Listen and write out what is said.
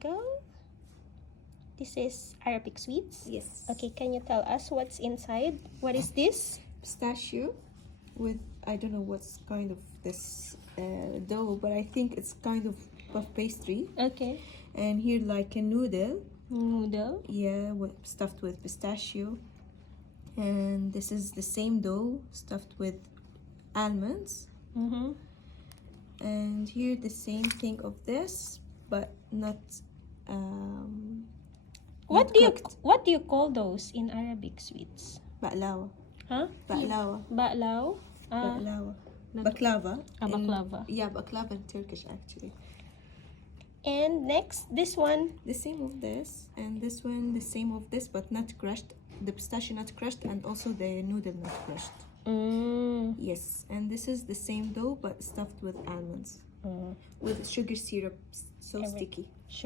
go. This is Arabic sweets. Yes. Okay, can you tell us what's inside? What is this? Pistachio with, I don't know what's kind of this dough, but I think it's kind of puff pastry. Okay. And here like a noodle. Noodle. Yeah, stuffed with pistachio. And this is the same dough stuffed with almonds. Mm-hmm. And here the same thing of this, but not What not do you call those in Arabic sweets? baklawa. Huh? Baklawa. Baklaw? Baklawa. Baklava. Baklava. Yeah, baklava in Turkish actually. And next, this one. The same of this, and this one the same of this, but not crushed. The pistachio not crushed, and also the noodle not crushed. Yes, and this is the same dough but stuffed with almonds with sugar syrup, so sticky. Sugar